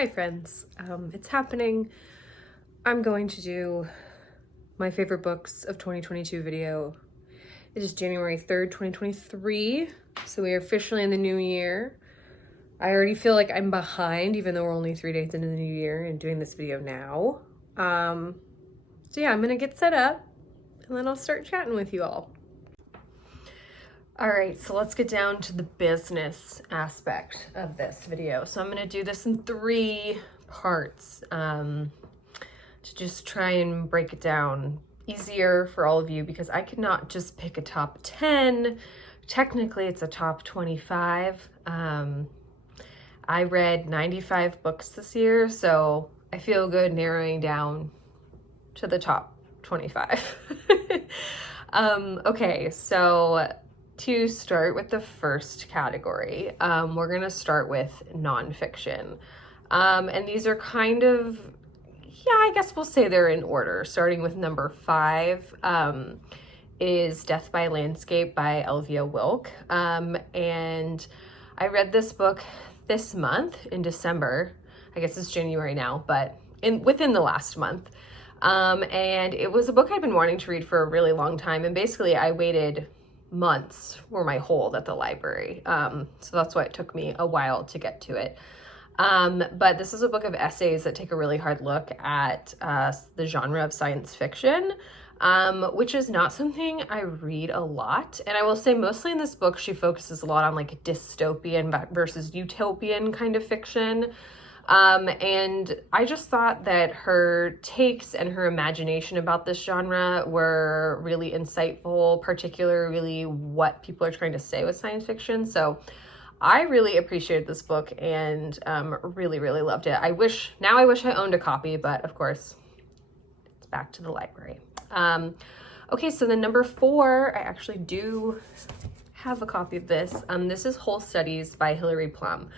Hi friends, it's happening. I'm going to do my favorite books of 2022 video. It is January 3rd, 2023, so we are officially in the new year. I already feel like I'm behind, even though we're only 3 days into the new year and doing this video now. So yeah, I'm gonna get set up and then I'll start chatting with you all. All right, so let's get down to the business aspect of this video. So I'm gonna do this in 3 parts to just try and break it down easier for all of you, because I could not just pick a top 10. Technically, it's a top 25. I read 95 books this year, so I feel good narrowing down to the top 25. Okay, so to start with the first category, we're going to start with nonfiction. And these are kind of, yeah, I guess we'll say they're in order. Starting with number 5 is Death by Landscape by Elvia Wilk. And I read this book this month in December. I guess it's January now, but within the last month. And it was a book I'd been wanting to read for a really long time. And basically I waited months for my hold at the library. So that's why it took me a while to get to it. But this is a book of essays that take a really hard look at the genre of science fiction, which is not something I read a lot. And I will say mostly in this book, she focuses a lot on like dystopian versus utopian kind of fiction. And I just thought that her takes and her imagination about this genre were really insightful, particularly what people are trying to say with science fiction. So I really appreciated this book and really, really loved it. I wish I owned a copy, but of course, it's back to the library. Okay, so then number 4, I actually do have a copy of this. This is Whole Studies by Hilary Plum.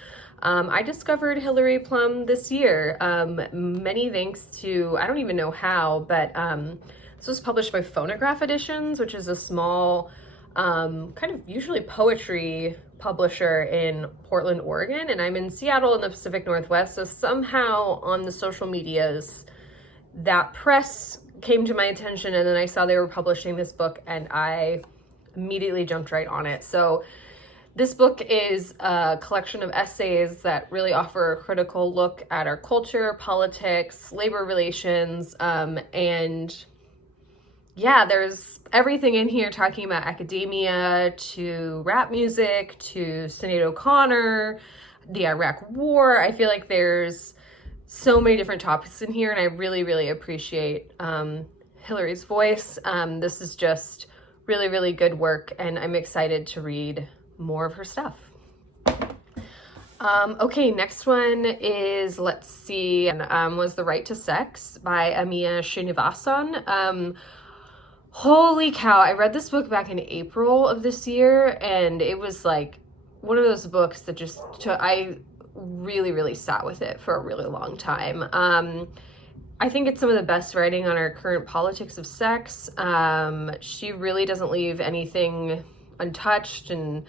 I discovered Hilary Plum this year, many thanks to, I don't even know how, but this was published by Phonograph Editions, which is a small kind of usually poetry publisher in Portland, Oregon, and I'm in Seattle in the Pacific Northwest, so somehow on the social medias that press came to my attention, and then I saw they were publishing this book and I immediately jumped right on it. So this book is a collection of essays that really offer a critical look at our culture, politics, labor relations, and yeah, there's everything in here talking about academia to rap music to Sinead O'Connor, the Iraq War. I feel like there's so many different topics in here, and I really, really appreciate Hilary's voice. This is just really, really good work, and I'm excited to read more of her stuff. Okay, next one is, let's see, was The Right to Sex by Amiya Srinivasan. Holy cow, I read this book back in April of this year, and it was like one of those books that I really, really sat with it for a really long time. I think it's some of the best writing on our current politics of sex. She really doesn't leave anything untouched, and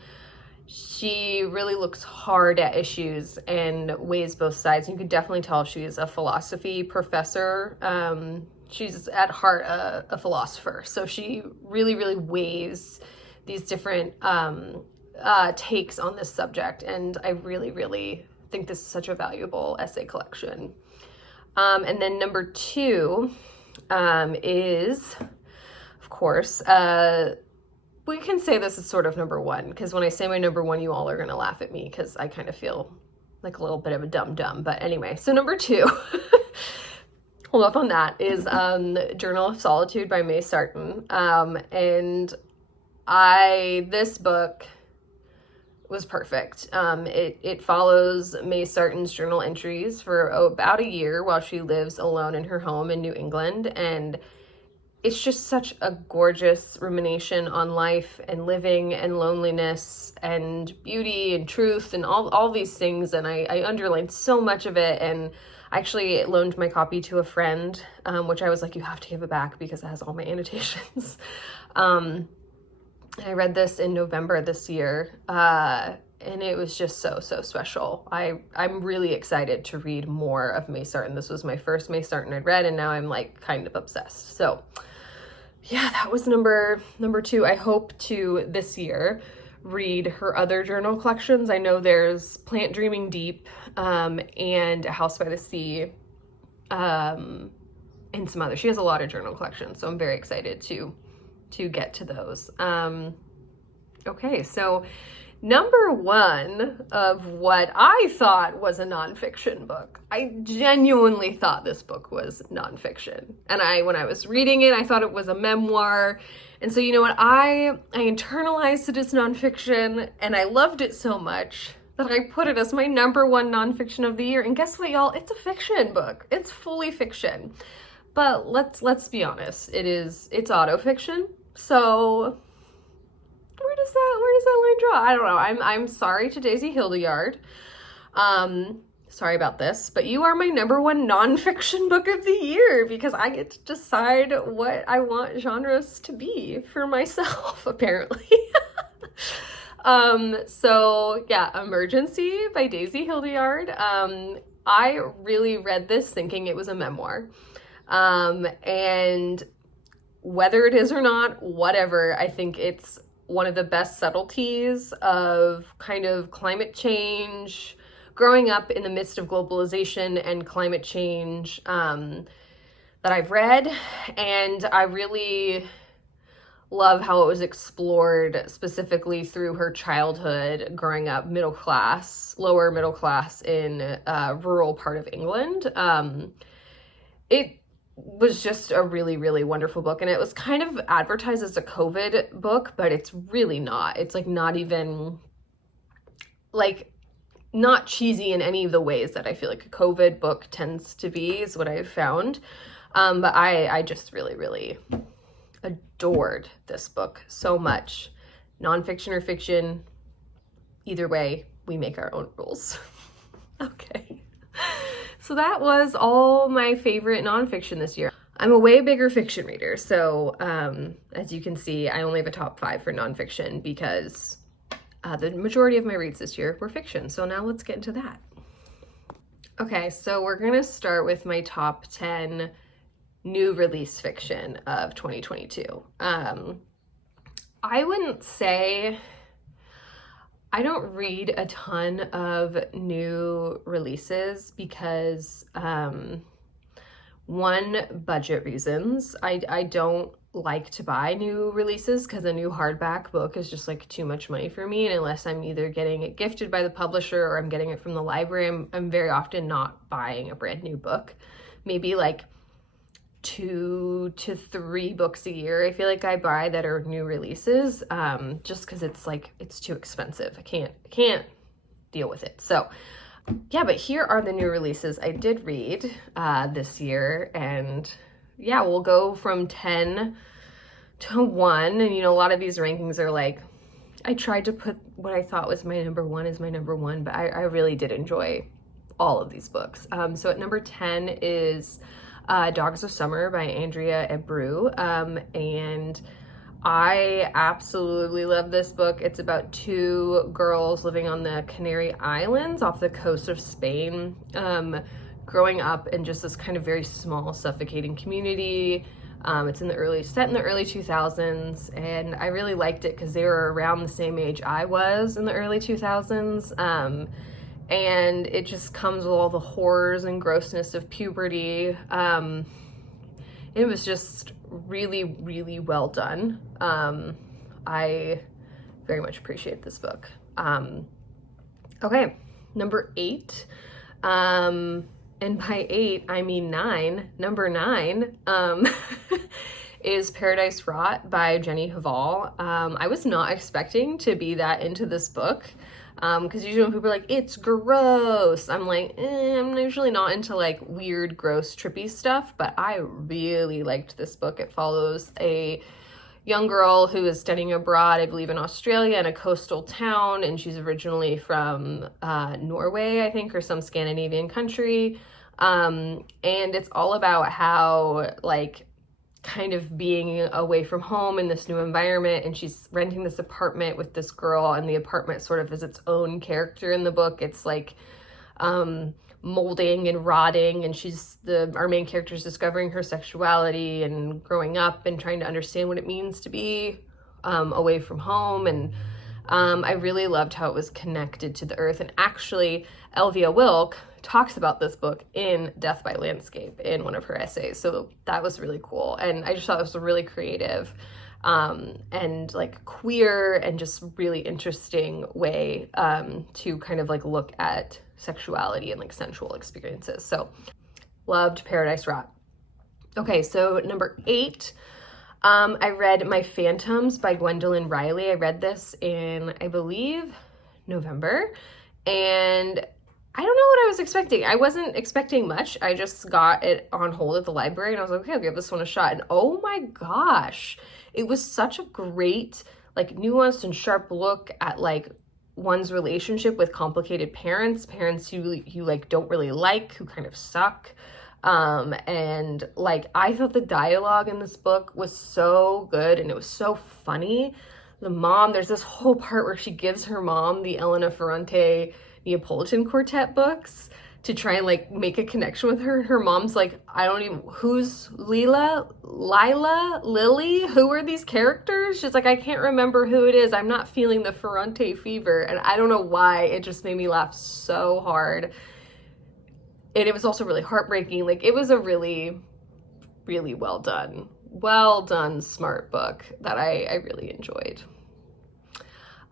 she really looks hard at issues and weighs both sides. You can definitely tell she's a philosophy professor. She's at heart a philosopher, so she really, really weighs these different takes on this subject, and I really, really think this is such a valuable essay collection. And then number 2 is, of course, we can say this is sort of number 1, because when I say my number 1, you all are going to laugh at me because I kind of feel like a little bit of a dum-dum. But anyway, so number 2, hold up on that, is Journal of Solitude by May Sarton. And this book was perfect. It follows May Sarton's journal entries for about a year while she lives alone in her home in New England, and it's just such a gorgeous rumination on life and living and loneliness and beauty and truth and all these things, and I underlined so much of it, and I actually loaned my copy to a friend, which I was like, you have to give it back because it has all my annotations. I read this in November this year, and it was just so special. I'm really excited to read more of May Sarton. This was my first May Sarton I'd read, and now I'm like kind of obsessed. So yeah, that was number 2. I hope to this year read her other journal collections. I know there's Plant Dreaming Deep, and A House by the Sea, and some other. She has a lot of journal collections, so I'm very excited to get to those. Okay, so number 1 of what I thought was a nonfiction book. I genuinely thought this book was nonfiction. And when I was reading it, I thought it was a memoir. And so, you know what, I internalized it as nonfiction, and I loved it so much that I put it as my number 1 nonfiction of the year. And guess what, y'all? It's a fiction book. It's fully fiction. But let's be honest, it's autofiction. So where does that line draw? I don't know. I'm sorry to Daisy Hildyard. Sorry about this, but you are my number 1 nonfiction book of the year, because I get to decide what I want genres to be for myself, apparently. So yeah, Emergency by Daisy Hildyard. I really read this thinking it was a memoir. And whether it is or not, whatever, I think it's one of the best subtleties of kind of climate change, growing up in the midst of globalization and climate change, that I've read. And I really love how it was explored specifically through her childhood, growing up lower middle class in a rural part of England. It was just a really, really wonderful book. And it was kind of advertised as a COVID book, but it's really not. It's like not even, like, not cheesy in any of the ways that I feel like a COVID book tends to be, is what I've found. But I just really, really adored this book so much. Nonfiction or fiction, either way, we make our own rules. Okay. So that was all my favorite nonfiction this year. I'm a way bigger fiction reader, so as you can see, I only have a top 5 for nonfiction because the majority of my reads this year were fiction. So now let's get into that. Okay, so we're gonna start with my top 10 new release fiction of 2022. I wouldn't say I don't read a ton of new releases because, one, budget reasons. I don't like to buy new releases because a new hardback book is just like too much money for me. And unless I'm either getting it gifted by the publisher or I'm getting it from the library, I'm very often not buying a brand new book. Maybe like 2 to 3 books a year I feel like I buy that are new releases, just because it's too expensive. I can't deal with it. So yeah, but here are the new releases I did read this year, and yeah, we'll go from 10 to 1. And a lot of these rankings are like, I tried to put what I thought was my number 1 as my number 1, but I really did enjoy all of these books. So at number 10 is Dogs of Summer by Andrea Abreu, and I absolutely love this book. It's about 2 girls living on the Canary Islands off the coast of Spain, growing up in just this kind of very small, suffocating community. It's set in the early 2000s, and I really liked it because they were around the same age I was in the early 2000s. And it just comes with all the horrors and grossness of puberty. It was just really, really well done. I very much appreciate this book. Okay, number 8. And by 8, I mean 9. Number 9 is Paradise Rot by Jenny Haval. I was not expecting to be that into this book. Because usually when people are like, it's gross, I'm like, I'm usually not into like weird, gross, trippy stuff, but I really liked this book. It follows a young girl who is studying abroad, I believe in Australia, in a coastal town, and she's originally from Norway, I think, or some Scandinavian country. And it's all about how, like, kind of being away from home in this new environment, and she's renting this apartment with this girl, and the apartment sort of is its own character in the book. It's like molding and rotting, and our main character is discovering her sexuality and growing up and trying to understand what it means to be away from home. And I really loved how it was connected to the earth. And actually, Elvia Wilk talks about this book in Death by Landscape in one of her essays. So that was really cool. And I just thought it was a really creative and like queer and just really interesting way to kind of like look at sexuality and like sensual experiences. So loved Paradise Rot. Okay, so number 8, I read My Phantoms by Gwendolyn Riley. I read this in, I believe, November, and I don't know what I was expecting. I wasn't expecting much. I just got it on hold at the library, and I was like, okay, I'll give this one a shot. And oh my gosh, it was such a great, like, nuanced and sharp look at like one's relationship with complicated parents you like don't really like, who kind of suck. And like, I thought the dialogue in this book was so good, and it was so funny. The mom, there's this whole part where she gives her mom the Elena Ferrante Neapolitan Quartet books to try and like make a connection with her. And her mom's like, I don't even, who's Lila, Lily? Who are these characters? She's like, I can't remember who it is. I'm not feeling the Ferrante fever. And I don't know why, it just made me laugh so hard. And it was also really heartbreaking. Like, it was a really, really well done, smart book that I really enjoyed.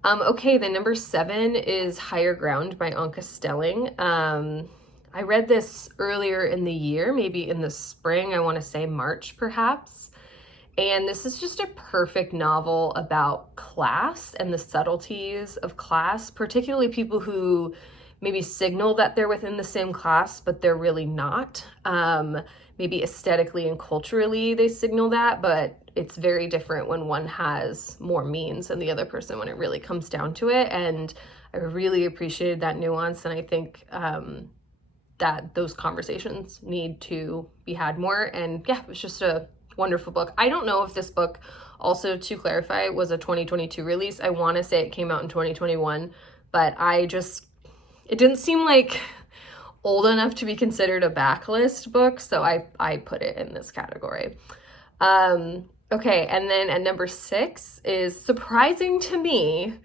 Okay, then number 7 is Higher Ground by Anka Stelling. I read this earlier in the year, maybe in the spring, I want to say March perhaps. And this is just a perfect novel about class and the subtleties of class, particularly people who maybe signal that they're within the same class, but they're really not. Maybe aesthetically and culturally they signal that, but it's very different when one has more means than the other person when it really comes down to it. And I really appreciated that nuance, and I think that those conversations need to be had more. And yeah, it was just a wonderful book. I don't know if this book, also to clarify, was a 2022 release. I want to say it came out in 2021, but it didn't seem like old enough to be considered a backlist book, so I put it in this category. Okay, and then at number 6 is, surprising to me,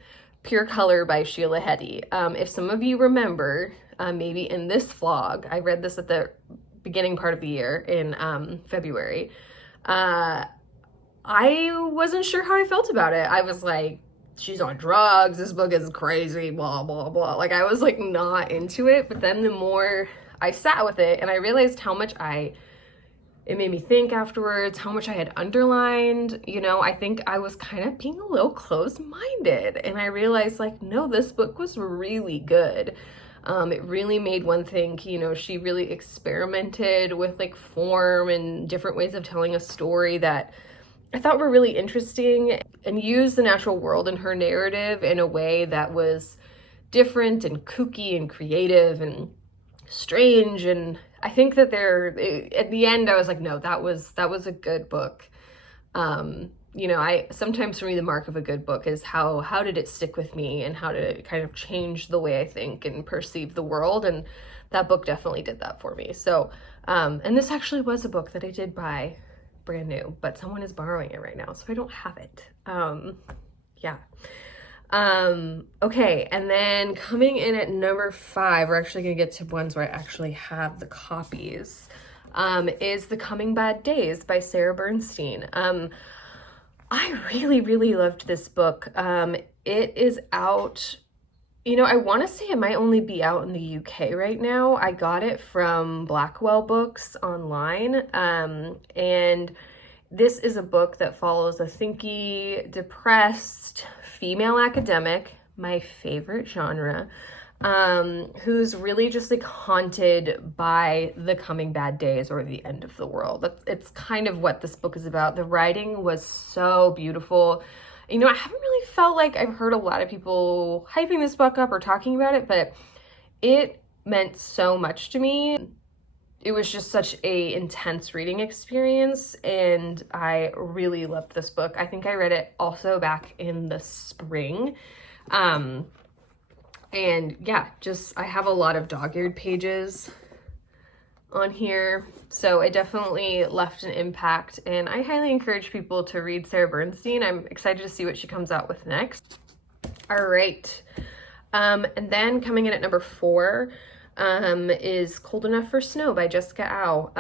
Pure Color by Sheila Heti. If some of you remember, maybe in this vlog, I read this at the beginning part of the year in February. I wasn't sure how I felt about it. I was like, she's on drugs, this book is crazy, blah, blah, blah. Like, I was like not into it, but then the more I sat with it and I realized how much it made me think afterwards, how much I had underlined, I think I was kind of being a little closed-minded, and I realized like, no, this book was really good. It really made one think, she really experimented with like form and different ways of telling a story that I thought were really interesting, and used the natural world in her narrative in a way that was different and kooky and creative and strange. And I think that at the end I was like, no, that was a good book. I sometimes, for me, the mark of a good book is how did it stick with me, and how did it kind of change the way I think and perceive the world. And that book definitely did that for me. So and this actually was a book that I did buy brand new, but someone is borrowing it right now, so I don't have it. Yeah. Okay, and then coming in at number 5, we're actually gonna get to ones where I actually have the copies, is The Coming Bad Days by Sarah Bernstein. I really, really loved this book. It is out, I want to say it might only be out in the UK right now. I got it from Blackwell Books online, and this is a book that follows a thinky, depressed female academic, my favorite genre, who's really just like haunted by the coming bad days or the end of the world. It's kind of what this book is about. The writing was so beautiful. I haven't really felt like I've heard a lot of people hyping this book up or talking about it, but it meant so much to me. it was just such a intense reading experience, and I really loved this book. I think I read it also back in the spring. And yeah, just I have a lot of dog-eared pages on here, so it definitely left an impact, and I highly encourage people to read Sarah Bernstein. I'm excited to see what she comes out with next. All right, and then coming in at number 4 is Cold Enough for Snow by Jessica Au.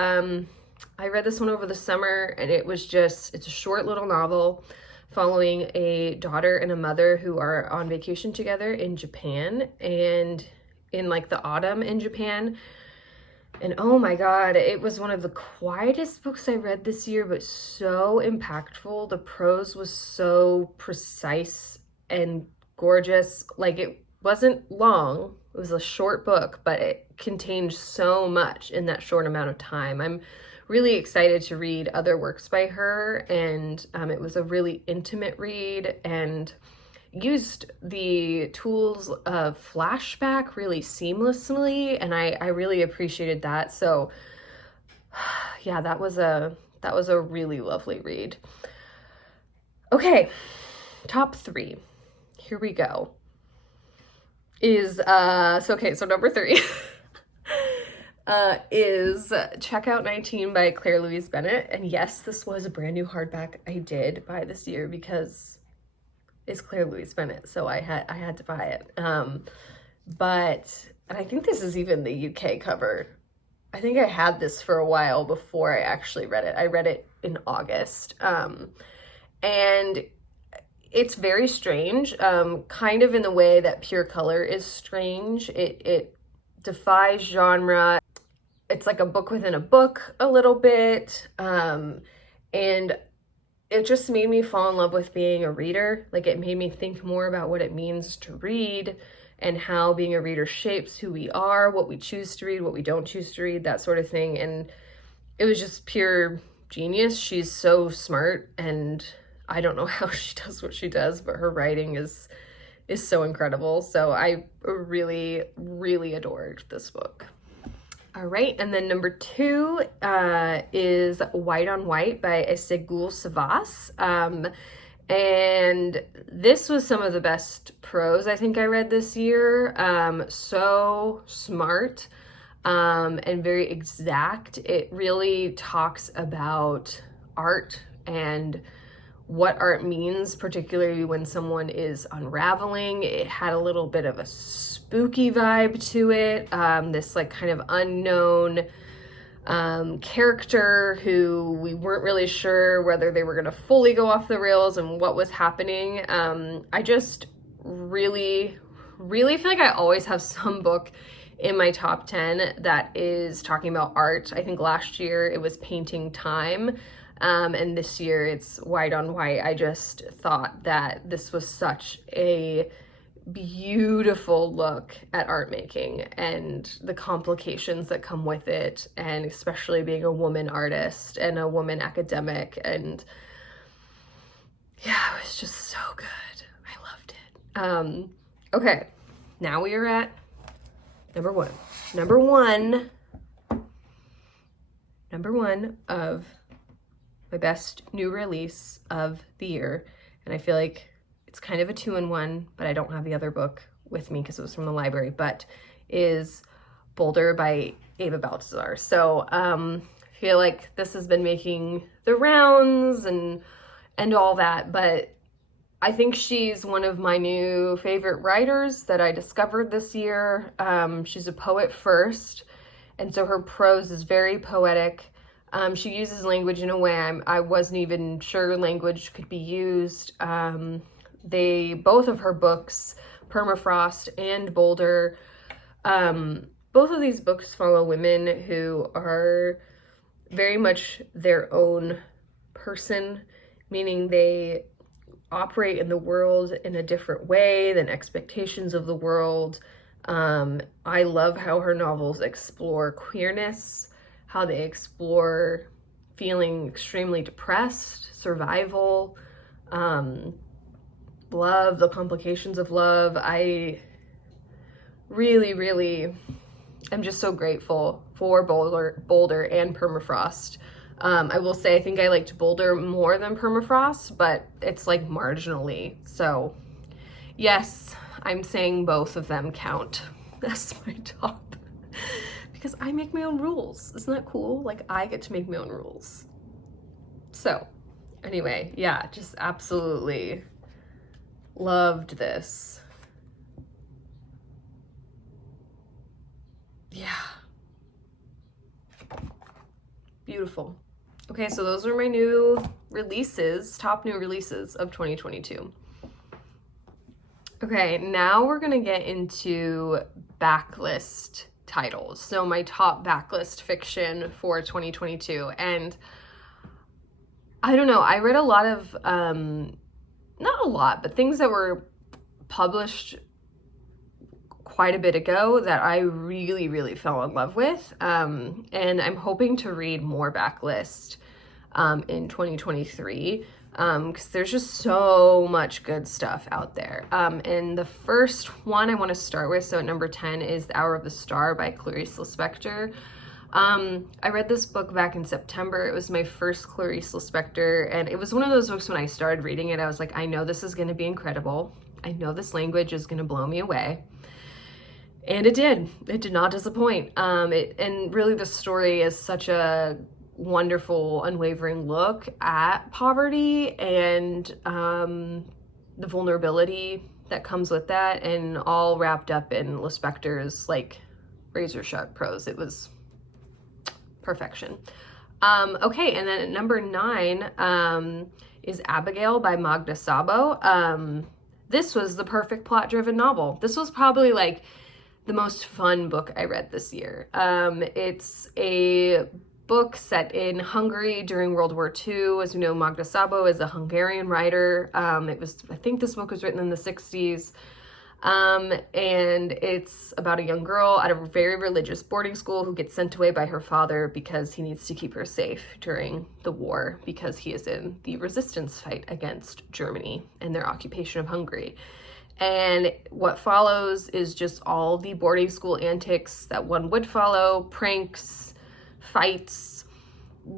I read this one over the summer, and it's a short little novel following a daughter and a mother who are on vacation together in Japan, and in like the autumn in Japan. And oh my God, it was one of the quietest books I read this year, but so impactful. The prose was so precise and gorgeous. Like, it wasn't long. It was a short book, but it contained so much in that short amount of time. I'm really excited to read other works by her, and it was a really intimate read and used the tools of flashback really seamlessly, and I really appreciated that. So yeah, that was a really lovely read. Okay, top 3. Here we go. So number 3 is Checkout 19 by Claire Louise Bennett. And yes, this was a brand new hardback I did buy this year because it's Claire Louise Bennett, so I had to buy it. And I think this is even the UK cover. I think I had this for a while before I actually read it. I read it in August. And it's very strange, kind of in the way that Pure Color is strange. It defies genre. It's like a book within a book a little bit. And it just made me fall in love with being a reader. Like, it made me think more about what it means to read and how being a reader shapes who we are, what we choose to read, what we don't choose to read, that sort of thing. And it was just pure genius. She's so smart, and I don't know how she does what she does, but her writing is so incredible. So I really, really adored this book. All right, and then number 2 is White on White by Esegul Savas. And this was some of the best prose I think I read this year. So smart and very exact. It really talks about art and what art means, particularly when someone is unraveling. It had a little bit of a spooky vibe to it. This like kind of unknown character who we weren't really sure whether they were going to fully go off the rails and what was happening. I just really, really feel like I always have some book in my top 10 that is talking about art. I think last year it was Painting Time. And this year it's White on White. I just thought that this was such a beautiful look at art making and the complications that come with it, and especially being a woman artist and a woman academic. And yeah, it was just so good. I loved it. Okay, now we are at number one of my best new release of the year. And I feel like it's kind of a 2-in-1, but I don't have the other book with me because it was from the library, but is Boulder by Ava Baltazar. So I feel like this has been making the rounds and all that, but I think she's one of my new favorite writers that I discovered this year. She's a poet first, and so her prose is very poetic. She uses language in a way I wasn't even sure language could be used. Both of her books, Permafrost and Boulder, both of these books follow women who are very much their own person, meaning they operate in the world in a different way than expectations of the world. I love how her novels explore queerness, how they explore feeling extremely depressed, survival, love, the complications of love. I really, really I'm just so grateful for Boulder and permafrost. I will say I think I liked Boulder more than permafrost, but it's like marginally. So yes, I'm saying both of them count as my top because I make my own rules. Isn't that cool? Like I get to make my own rules. So anyway, yeah, just absolutely loved this. Yeah. Beautiful. Okay, so those are my new releases, top new releases of 2022. Okay, now we're gonna get into backlist titles. So my top backlist fiction for 2022. And I don't know, I read a lot of, not a lot, but things that were published quite a bit ago that I really, really fell in love with. And I'm hoping to read more backlist in 2023 because there's just so much good stuff out there. And the first one I want to start with, so at number 10 is The Hour of the Star by Clarice Lispector. I read this book back in September. It was my first Clarice Lispector, and it was one of those books when I started reading it, I was like, I know this is going to be incredible. I know this language is going to blow me away. And it did. It did not disappoint. And really the story is such a wonderful, unwavering look at poverty and the vulnerability that comes with that, and all wrapped up in Lispector's like razor sharp prose. It was perfection. Okay, and then at number 9 is Abigail by Magda Sabo. This was the perfect plot-driven novel. This was probably like the most fun book I read this year. It's a book set in Hungary during World War II. As you know, Magda Sabo is a Hungarian writer. I think this book was written in the 60s. And it's about a young girl at a very religious boarding school who gets sent away by her father because he needs to keep her safe during the war because he is in the resistance fight against Germany and their occupation of Hungary. And what follows is just all the boarding school antics that one would follow: pranks, fights,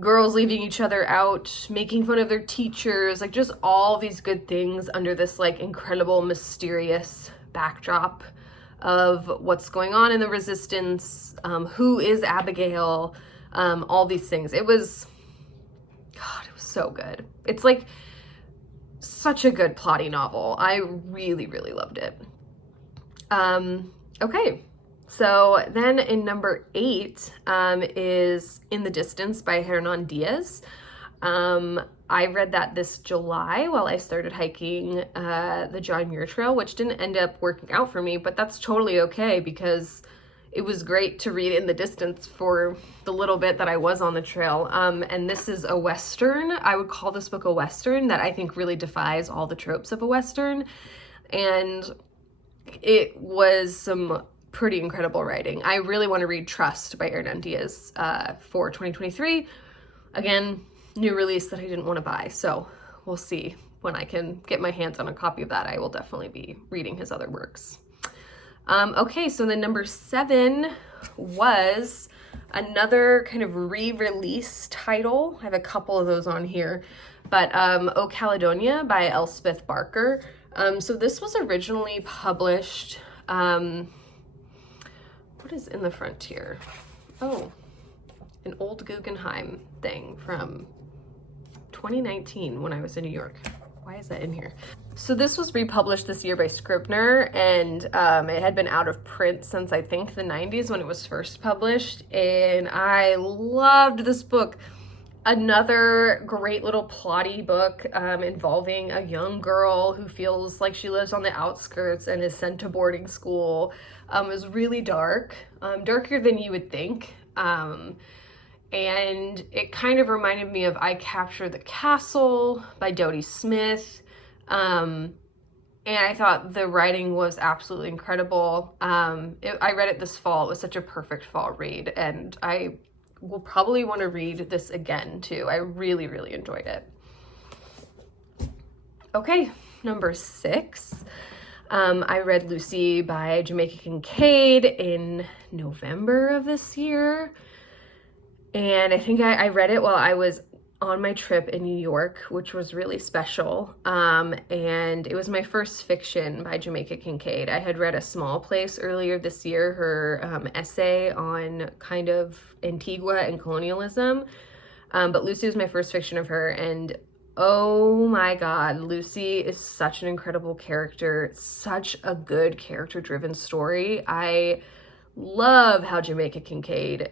girls leaving each other out, making fun of their teachers, like just all these good things under this like incredible, mysterious backdrop of what's going on in the resistance, who is Abigail, all these things. It was so good. It's like such a good plotty novel. I really, really loved it. Okay, so then in number 8 is In the Distance by Hernan Diaz. I read that this July while I started hiking the John Muir Trail, which didn't end up working out for me, but that's totally okay because it was great to read in the distance for the little bit that I was on the trail. And this is a Western. I would call this book a Western that I think really defies all the tropes of a Western. And it was some pretty incredible writing. I really want to read Trust by Hernan Diaz for 2023. Again, new release that I didn't want to buy. So we'll see when I can get my hands on a copy of that. I will definitely be reading his other works. Okay, so then number 7 was another kind of re-release title. I have a couple of those on here, but O Caledonia by Elspeth Barker. So this was originally published, what is in the front here? Oh, an old Guggenheim thing from 2019 when I was in New York. Why is that in here? So this was republished this year by Scribner, and it had been out of print since I think the 90s when it was first published, and I loved this book. Another great little plotty book involving a young girl who feels like she lives on the outskirts and is sent to boarding school. It was really dark, darker than you would think. And it kind of reminded me of I Capture the Castle by Dodie Smith. And I thought the writing was absolutely incredible. I read it this fall. It was such a perfect fall read, and I will probably want to read this again too. I really, really enjoyed it. Okay, number 6. I read Lucy by Jamaica Kincaid in November of this year. And I think I read it while I was on my trip in New York, which was really special. And it was my first fiction by Jamaica Kincaid. I had read A Small Place earlier this year, her essay on kind of Antigua and colonialism. But Lucy was my first fiction of her, and oh my God, Lucy is such an incredible character, such a good character-driven story. I love how Jamaica Kincaid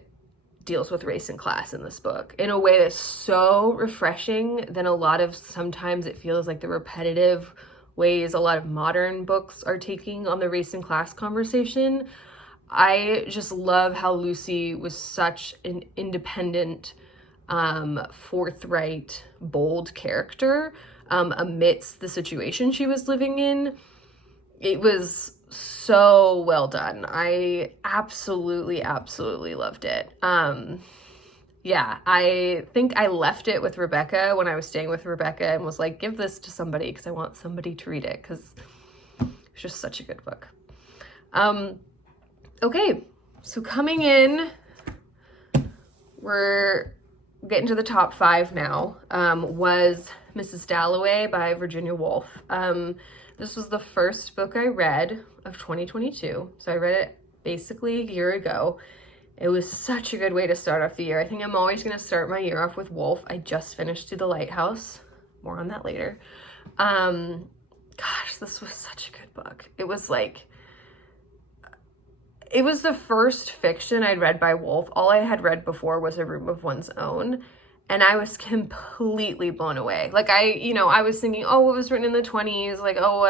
deals with race and class in this book in a way that's so refreshing than a lot of, sometimes it feels like the repetitive ways a lot of modern books are taking on the race and class conversation. I just love how Lucy was such an independent, forthright, bold character amidst the situation she was living in. It was so well done. I absolutely loved it. Yeah, I think I left it with Rebecca when I was staying with Rebecca and was like, give this to somebody because I want somebody to read it because it's just such a good book. Okay, so coming in, we're getting to the top 5 now, was Mrs. Dalloway by Virginia Woolf. This was the first book I read of 2022. So I read it basically a year ago. It was such a good way to start off the year. I think I'm always going to start my year off with Woolf. I just finished To the Lighthouse. More on that later. Gosh, this was such a good book. It was the first fiction I'd read by Woolf. All I had read before was A Room of One's Own. And I was completely blown away. Like I was thinking, oh, it was written in the 20s. Like, oh,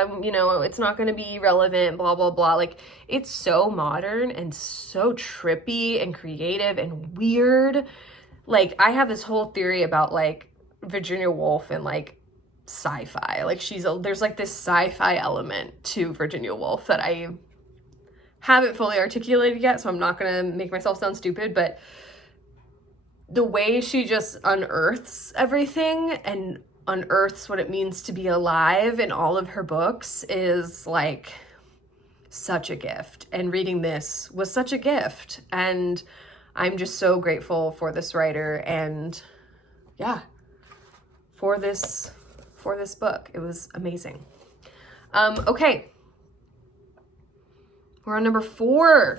it's not going to be relevant, blah, blah, blah. Like, it's so modern and so trippy and creative and weird. Like, I have this whole theory about like Virginia Woolf and like sci-fi. Like there's like this sci-fi element to Virginia Woolf that I haven't fully articulated yet. So I'm not going to make myself sound stupid, but the way she just unearths everything and unearths what it means to be alive in all of her books is like such a gift. And reading this was such a gift. And I'm just so grateful for this writer and yeah, for this book. It was amazing. Okay. We're on number 4.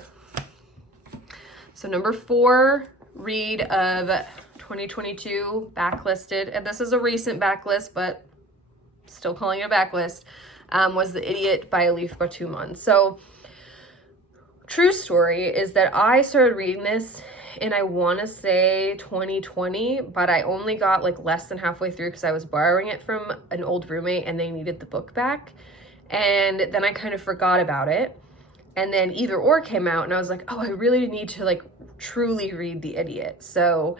So number 4 read of 2022 backlisted, and this is a recent backlist, but still calling it a backlist, was The Idiot by Elif Batuman. So true story is that I started reading this in, I want to say 2020, but I only got like less than halfway through because I was borrowing it from an old roommate and they needed the book back. And then I kind of forgot about it. And then Either Or came out and I was like, oh, I really need to like truly read The Idiot. So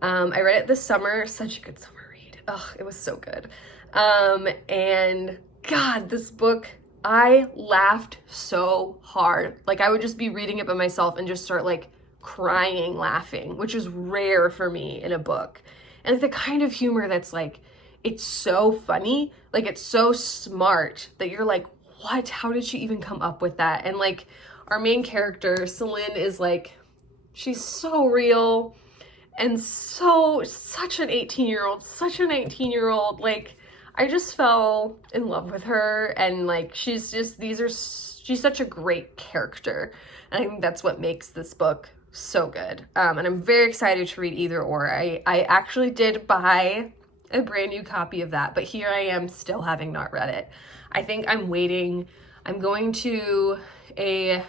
I read it this summer. Such a good summer read. Oh, it was so good. And God, this book, I laughed so hard. Like I would just be reading it by myself and just start like crying laughing, which is rare for me in a book. And like, the kind of humor that's like, it's so funny, like it's so smart that you're like, what? How did she even come up with that? And like our main character, Celine, is like, she's so real and such an 18-year-old, such a 19-year-old. Like I just fell in love with her, and like she's such a great character. And I think that's what makes this book so good. And I'm very excited to read Either Or. I actually did buy a brand new copy of that, but here I am still having not read it. I think I'm waiting. I'm going to a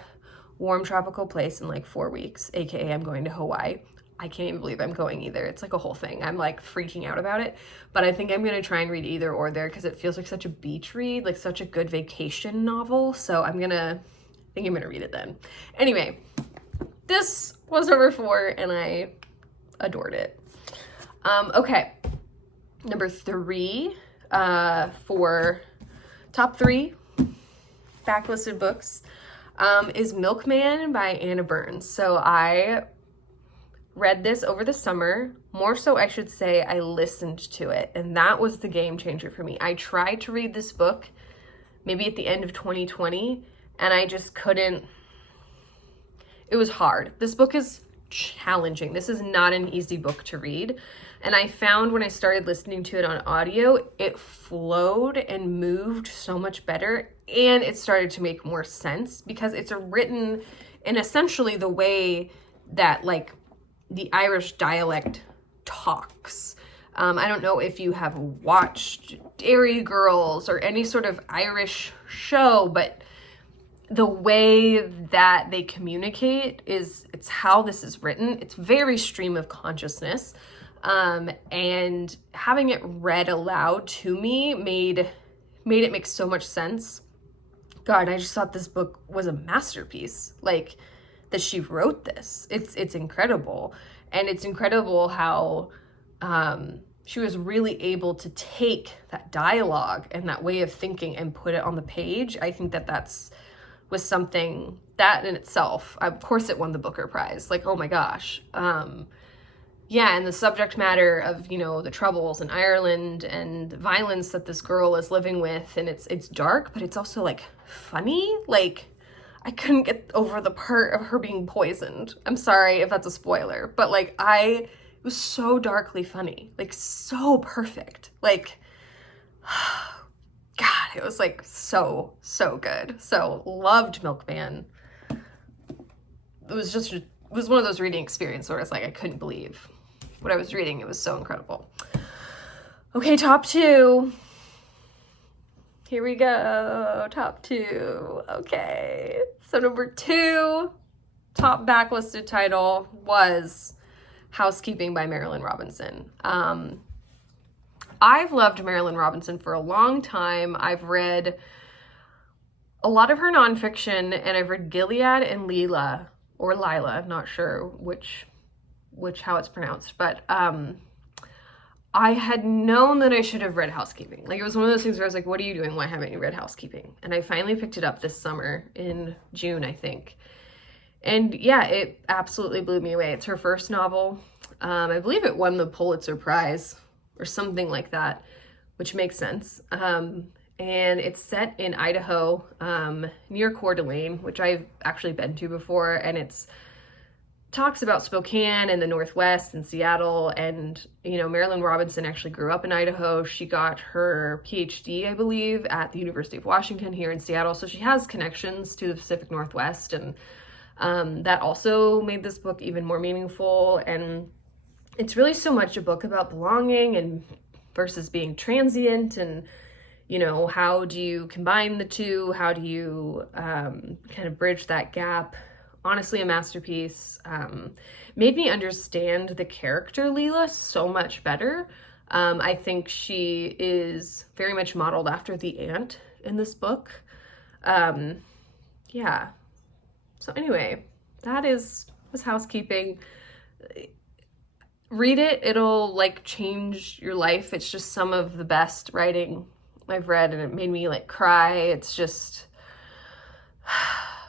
warm tropical place in like 4 weeks, aka I'm going to Hawaii. I can't even believe I'm going either. It's like a whole thing. I'm like freaking out about it, but I think I'm going to try and read Either Or there because it feels like such a beach read, like such a good vacation novel. So I think I'm going to read it then. Anyway, this was number 4 and I adored it. Okay. Number 3, for top 3 backlisted books, is Milkman by Anna Burns. So I read this over the summer. More so, I should say, I listened to it, and that was the game changer for me. I tried to read this book maybe at the end of 2020, and I just couldn't. It was hard. This book is challenging. This is not an easy book to read. And I found when I started listening to it on audio, it flowed and moved so much better, and it started to make more sense because it's written in essentially the way that like the Irish dialect talks. I don't know if you have watched Dairy Girls or any sort of Irish show, but the way that they communicate it's how this is written. It's very stream of consciousness. And having it read aloud to me made it make so much sense. God, I just thought this book was a masterpiece. Like, that she wrote this. It's incredible. And it's incredible how she was really able to take that dialogue and that way of thinking and put it on the page. I think was something that in itself, of course it won the Booker Prize. Like, oh my gosh. Yeah, and the subject matter of, the troubles in Ireland and the violence that this girl is living with, and it's dark, but it's also like funny. Like, I couldn't get over the part of her being poisoned. I'm sorry if that's a spoiler, but like it was so darkly funny, like so perfect. Like, God, it was like so good. So loved Milkman. It was one of those reading experiences where it's like I couldn't believe what I was reading. It was so incredible. Okay, top 2. Here we go. Top 2. Okay. So number 2, top backlisted title was Housekeeping by Marilynne Robinson. I've loved Marilynne Robinson for a long time. I've read a lot of her nonfiction, and I've read Gilead and Lila, or Lila, not sure which how it's pronounced, but I had known that I should have read Housekeeping. Like, it was one of those things where I was like, what are you doing? Why haven't you read Housekeeping? And I finally picked it up this summer in June, I think. And yeah, it absolutely blew me away. It's her first novel. I believe it won the Pulitzer Prize or something like that, which makes sense. And it's set in Idaho, near Coeur d'Alene, which I've actually been to before, and it's talks about Spokane and the Northwest and Seattle. And, Marilynne Robinson actually grew up in Idaho. She got her PhD, I believe, at the University of Washington here in Seattle. So she has connections to the Pacific Northwest. And that also made this book even more meaningful. And it's really so much a book about belonging and versus being transient. And, how do you combine the two? How do you kind of bridge that gap? Honestly, a masterpiece. Made me understand the character Leela so much better. I think she is very much modeled after the aunt in this book. Yeah. So anyway, that was Housekeeping. Read it. It'll like change your life. It's just some of the best writing I've read, and it made me like cry. It's just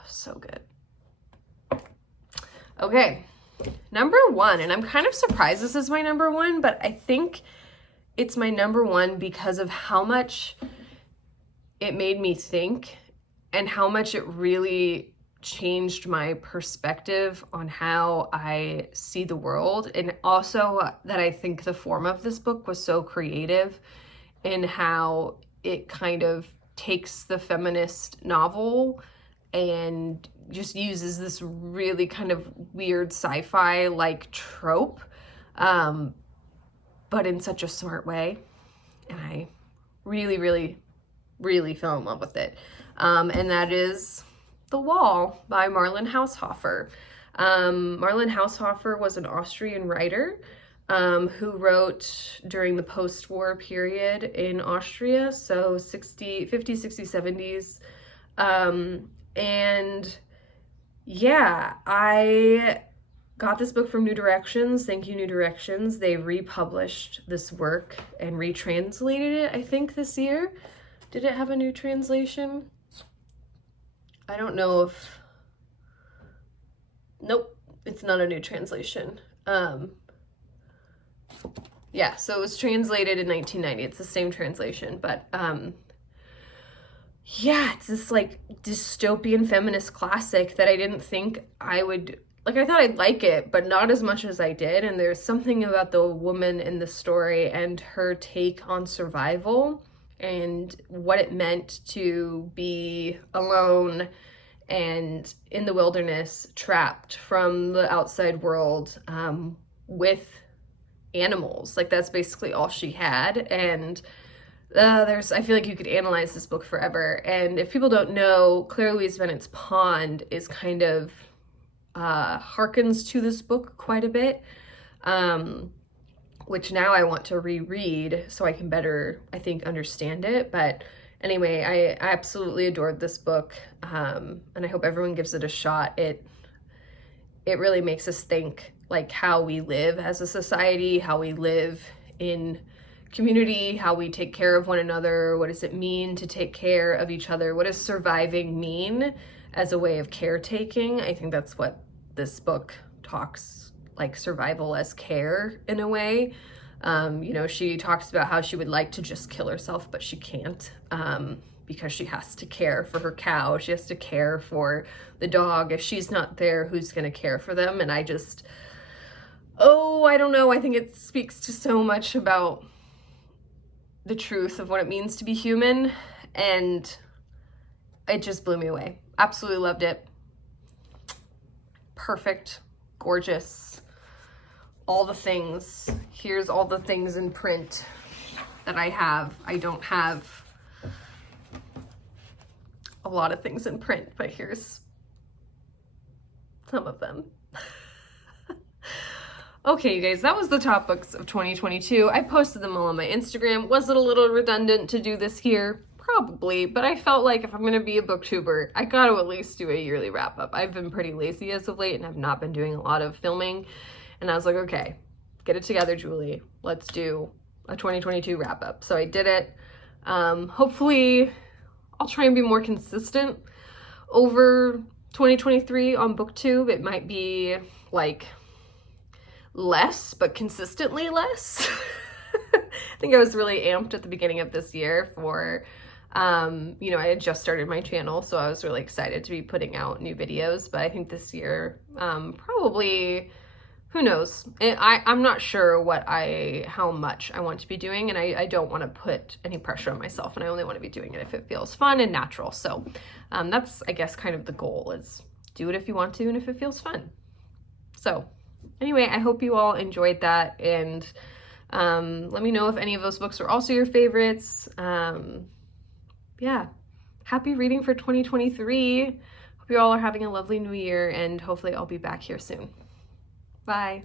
so good. Okay, number 1, and I'm kind of surprised this is my number 1, but I think it's my number 1 because of how much it made me think and how much it really changed my perspective on how I see the world. And also that I think the form of this book was so creative in how it kind of takes the feminist novel and just uses this really kind of weird sci-fi like trope, but in such a smart way. And I really, really, really fell in love with it. And that is The Wall by Marlene Haushofer. Marlene Haushofer was an Austrian writer who wrote during the post-war period in Austria, so 50s, 60s, 70s. And yeah, I got this book from New Directions. Thank you, New Directions. They republished this work and retranslated it, I think, this year. Did it have a new translation? I don't know if... Nope, it's not a new translation. Yeah, so it was translated in 1990. It's the same translation, but yeah, it's this like dystopian feminist classic that I didn't think I would like. I thought I'd like it, but not as much as I did. And there's something about the woman in the story and her take on survival and what it meant to be alone and in the wilderness, trapped from the outside world, with animals. Like that's basically all she had. And I feel like you could analyze this book forever. And if people don't know, Claire Louise Bennett's Pond is kind of harkens to this book quite a bit, which now I want to reread so I can better, I think, understand it. But anyway, I absolutely adored this book, and I hope everyone gives it a shot. It really makes us think like how we live as a society, how we live in community, how we take care of one another. What does it mean to take care of each other? What does surviving mean as a way of caretaking? I think that's what this book talks, like survival as care in a way. She talks about how she would like to just kill herself, but she can't, because she has to care for her cow. She has to care for the dog. If she's not there, who's going to care for them? And I don't know. I think it speaks to so much about the truth of what it means to be human, and it just blew me away. Absolutely loved it. Perfect, gorgeous, all the things. Here's all the things in print that I have. I don't have a lot of things in print, but here's some of them. Okay, you guys, that was the top books of 2022. I posted them all on my Instagram. Was it a little redundant to do this here? Probably, but I felt like if I'm going to be a booktuber, I got to at least do a yearly wrap up. I've been pretty lazy as of late and have not been doing a lot of filming. And I was like, okay, get it together, Julie. Let's do a 2022 wrap up. So I did it. Hopefully, I'll try and be more consistent over 2023 on BookTube. It might be like less, but consistently less. I think I was really amped at the beginning of this year for, I had just started my channel, so I was really excited to be putting out new videos. But I think this year, probably, who knows? I'm not sure how much I want to be doing, and I don't want to put any pressure on myself, and I only want to be doing it if it feels fun and natural. So that's, I guess, kind of the goal, is do it if you want to and if it feels fun. So anyway, I hope you all enjoyed that, and let me know if any of those books are also your favorites. Yeah, happy reading for 2023. Hope you all are having a lovely new year, and hopefully I'll be back here soon. Bye.